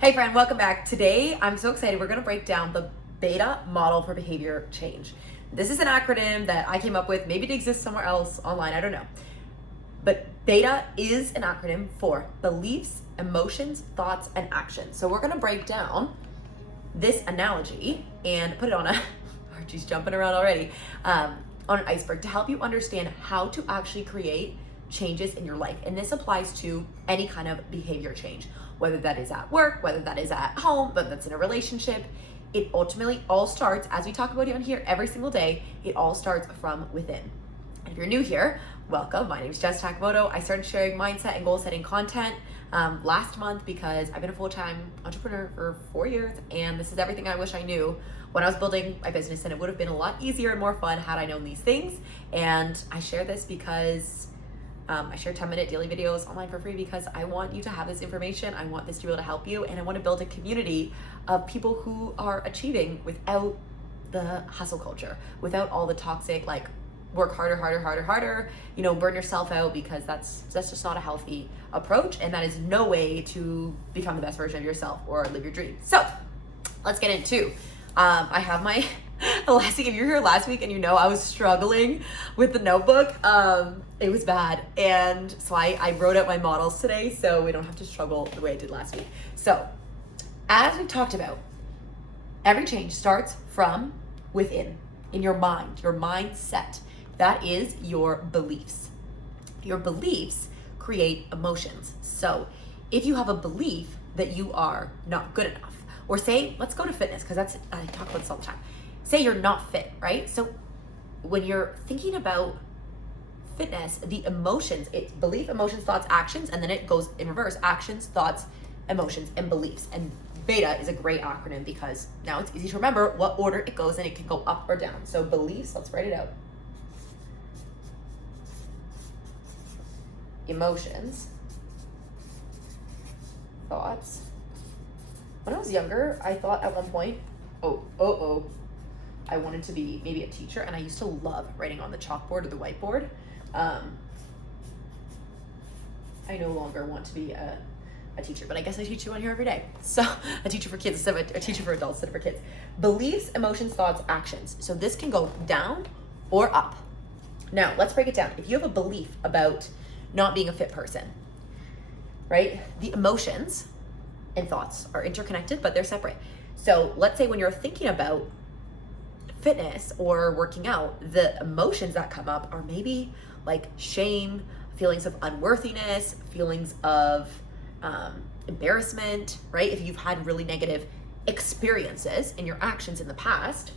Hey friend, welcome back. Today, I'm so excited. We're gonna break down the BETA model for behavior change. This is an acronym that I came up with. Maybe it exists somewhere else online, I don't know. But BETA is an acronym for beliefs, emotions, thoughts, and actions. So we're gonna break down this analogy and put it on a, Archie's jumping around already, on an iceberg to help you understand how to actually create changes in your life. And this applies to any kind of behavior change, whether that is at work, whether that is at home, whether that's in a relationship. It ultimately all starts, as we talk about it on here every single day, it all starts from within. And if you're new here, welcome. My name is Jess. I started sharing mindset and goal setting content last month because I've been a full-time entrepreneur for 4 years, and this is everything I wish I knew when I was building my business, and it would have been a lot easier and more fun had I known these things. And I share this because I share 10-minute daily videos online for free because I want you to have this information. I want this to be able to help you, and I want to build a community of people who are achieving without the hustle culture, without all the toxic, like, work harder, burn yourself out, because that's just not a healthy approach, and that is no way to become the best version of yourself or live your dreams. So let's get into, I have my elastic. If you were here last week and you know I was struggling with the notebook, it was bad. And so I wrote out my models today so we don't have to struggle the way I did last week. So as we've talked about, every change starts from within, in your mind, your mindset. That is your beliefs. Your beliefs create emotions. So if you have a belief that you are not good enough, or say, let's go to fitness, because I talk about this all the time. Say you're not fit, right? So when you're thinking about fitness, the emotions, it's belief, emotions, thoughts, actions, and then it goes in reverse: actions, thoughts, emotions, and beliefs. And BETA is a great acronym because now it's easy to remember what order it goes in. It can go up or down. So beliefs, let's write it out. Emotions, thoughts. When I was younger, I thought at one point, I wanted to be maybe a teacher, and I used to love writing on the chalkboard or the whiteboard. I no longer want to be a teacher, but I guess I teach you on here every day. So a teacher for kids instead of a teacher for adults instead of for kids. Beliefs, emotions, thoughts, actions. So this can go down or up. Now let's break it down. If you have a belief about not being a fit person, right? The emotions and thoughts are interconnected, but they're separate. So let's say when you're thinking about fitness or working out, the emotions that come up are maybe like shame, feelings of unworthiness, feelings of embarrassment, right? If you've had really negative experiences in your actions in the past,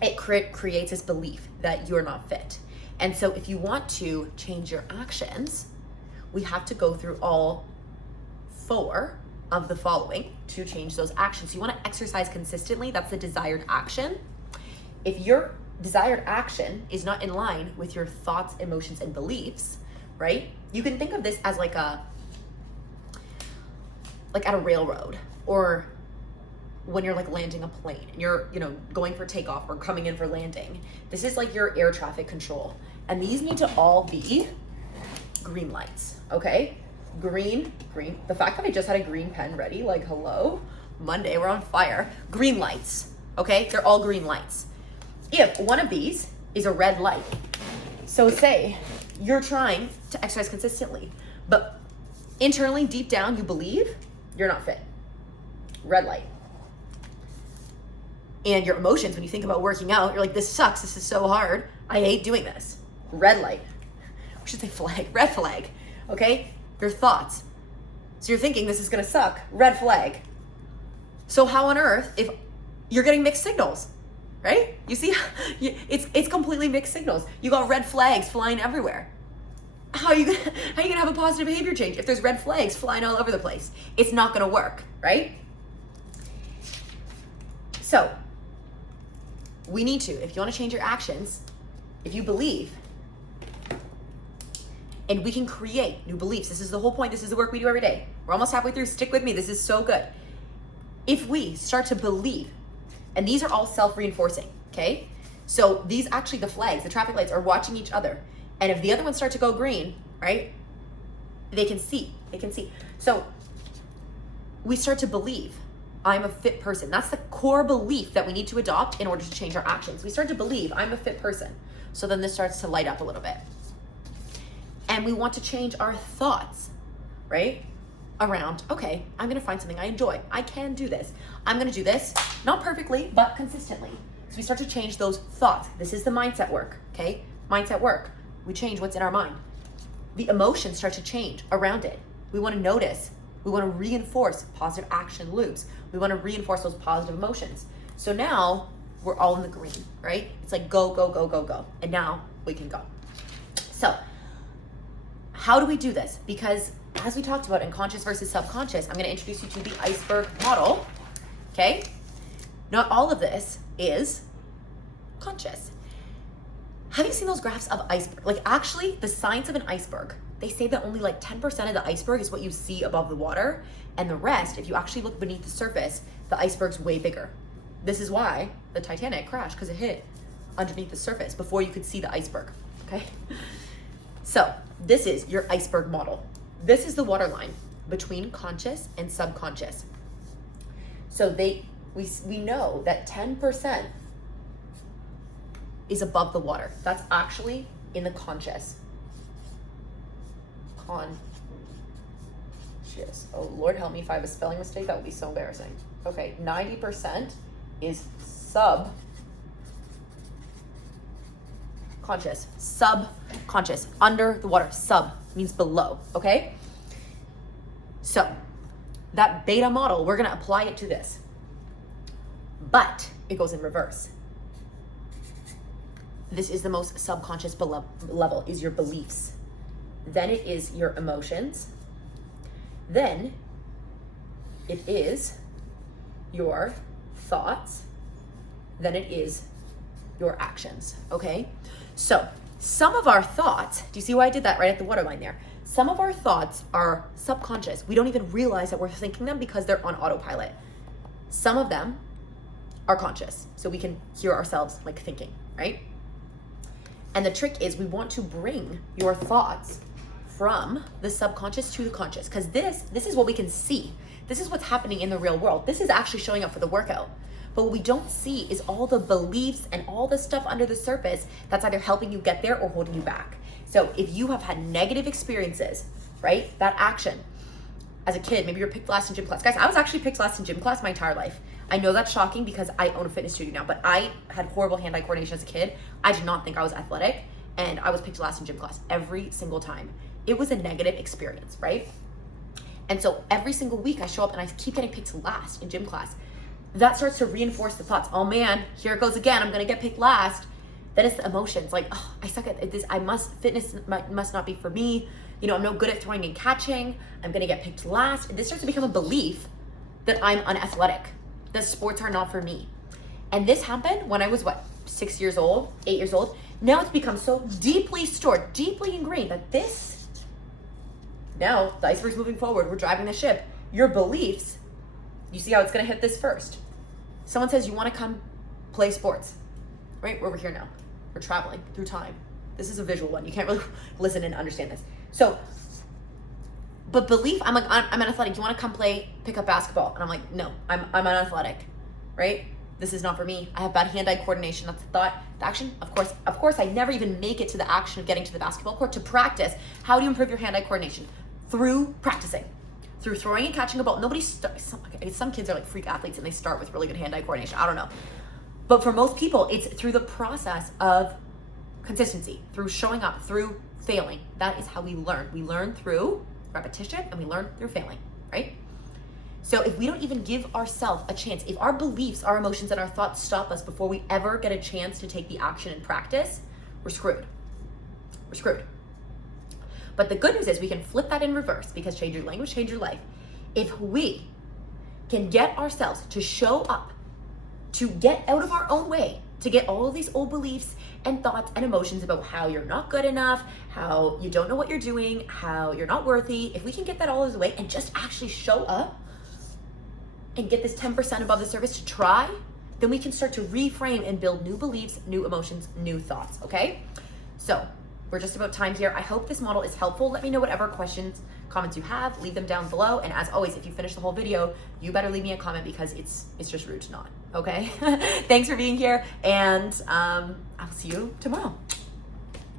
it creates this belief that you're not fit. And so if you want to change your actions, we have to go through all 4 of the following to change those actions. You want to exercise consistently. That's the desired action. If your desired action is not in line with your thoughts, emotions, and beliefs, right? You can think of this as like at a railroad, or when you're like landing a plane and you're, going for takeoff or coming in for landing. This is like your air traffic control. And these need to all be green lights, okay? Green. The fact that I just had a green pen ready, like, hello, Monday, we're on fire. Green lights, okay? They're all green lights. If one of these is a red light, so say you're trying to exercise consistently, but internally, deep down, you believe you're not fit. Red light. And your emotions, when you think about working out, you're like, this sucks, this is so hard, I hate doing this. Red light. We should say flag, red flag, okay? Your thoughts. So you're thinking this is gonna suck, red flag. So how on earth, if you're getting mixed signals, right? You see, it's completely mixed signals. You got red flags flying everywhere. How are you gonna have a positive behavior change if there's red flags flying all over the place? It's not gonna work, right? So we need to, if you wanna change your actions, if you believe, and we can create new beliefs. This is the whole point. This is the work we do every day. We're almost halfway through. Stick with me. This is so good. If we start to believe, and these are all self-reinforcing, okay? So these actually, the flags, the traffic lights are watching each other. And if the other ones start to go green, right, they can see. So we start to believe I'm a fit person. That's the core belief that we need to adopt in order to change our actions. We start to believe I'm a fit person. So then this starts to light up a little bit. And we want to change our thoughts, right? Around, okay, I'm gonna find something I enjoy. I can do this. I'm gonna do this, not perfectly, but consistently. So we start to change those thoughts. This is the mindset work, okay? Mindset work. We change what's in our mind. The emotions start to change around it. We wanna notice. We wanna reinforce positive action loops. We wanna reinforce those positive emotions. So now we're all in the green, right? It's like go, go, go, go, go. And now we can go. So how do we do this? Because as we talked about in conscious versus subconscious, I'm gonna introduce you to the iceberg model, okay? Not all of this is conscious. Have you seen those graphs of iceberg? Like actually the science of an iceberg, they say that only like 10% of the iceberg is what you see above the water. And the rest, if you actually look beneath the surface, the iceberg's way bigger. This is why the Titanic crashed, because it hit underneath the surface before you could see the iceberg, okay? So this is your iceberg model. This is the waterline between conscious and subconscious. So we know that 10% is above the water. That's actually in the conscious. Conscious. Oh, Lord help me if I have a spelling mistake, that would be so embarrassing. Okay, 90% is conscious, subconscious, under the water. Sub means below, okay? So that beta model, we're gonna apply it to this, but it goes in reverse. This is the most subconscious level, is your beliefs. Then it is your emotions. Then it is your thoughts. Then it is your actions, okay? So some of our thoughts, do you see why I did that right at the waterline there? Some of our thoughts are subconscious. We don't even realize that we're thinking them because they're on autopilot. Some of them are conscious, so we can hear ourselves like thinking, right? And the trick is we want to bring your thoughts from the subconscious to the conscious, because this is what we can see. This is what's happening in the real world. This is actually showing up for the workout. But what we don't see is all the beliefs and all the stuff under the surface that's either helping you get there or holding you back. So if you have had negative experiences, right, that action, as a kid, maybe you're picked last in gym class. Guys, I was actually picked last in gym class my entire life. I know that's shocking because I own a fitness studio now, but I had horrible hand-eye coordination as a kid. I did not think I was athletic, and I was picked last in gym class every single time. It was a negative experience, right? And so every single week I show up and I keep getting picked last in gym class. That starts to reinforce the thoughts. Oh man, here it goes again. I'm gonna get picked last. Then it's the emotions, like, oh, I suck at this. Fitness must not be for me. You know, I'm no good at throwing and catching. I'm gonna get picked last. And this starts to become a belief that I'm unathletic, that sports are not for me. And this happened when I was 6 years old, 8 years old. Now it's become so deeply stored, deeply ingrained that now the iceberg's moving forward. We're driving the ship. Your beliefs, you see how it's gonna hit this first. Someone says you wanna come play sports, right? We're over here now. We're traveling through time. This is a visual one. You can't really listen and understand this. So, but belief, I'm unathletic. You wanna come pick up basketball? And I'm like, no, I'm unathletic, right? This is not for me. I have bad hand-eye coordination. That's the thought. The action, of course, I never even make it to the action of getting to the basketball court to practice. How do you improve your hand-eye coordination? Through practicing, through throwing and catching a ball. Some kids are like freak athletes and they start with really good hand-eye coordination. I don't know. But for most people, it's through the process of consistency, through showing up, through failing. That is how we learn. We learn through repetition and we learn through failing, right? So if we don't even give ourselves a chance, if our beliefs, our emotions, and our thoughts stop us before we ever get a chance to take the action and practice, we're screwed. We're screwed. But the good news is we can flip that in reverse, because change your language, change your life. If we can get ourselves to show up, to get out of our own way, to get all of these old beliefs and thoughts and emotions about how you're not good enough, how you don't know what you're doing, how you're not worthy, if we can get that all out of the way and just actually show up and get this 10% above the surface to try, then we can start to reframe and build new beliefs, new emotions, new thoughts, okay? So we're just about time here. I hope this model is helpful. Let me know whatever questions comments you have, leave them down below. And as always, if you finish the whole video, you better leave me a comment because it's just rude to not, okay? Thanks for being here, and I'll see you tomorrow.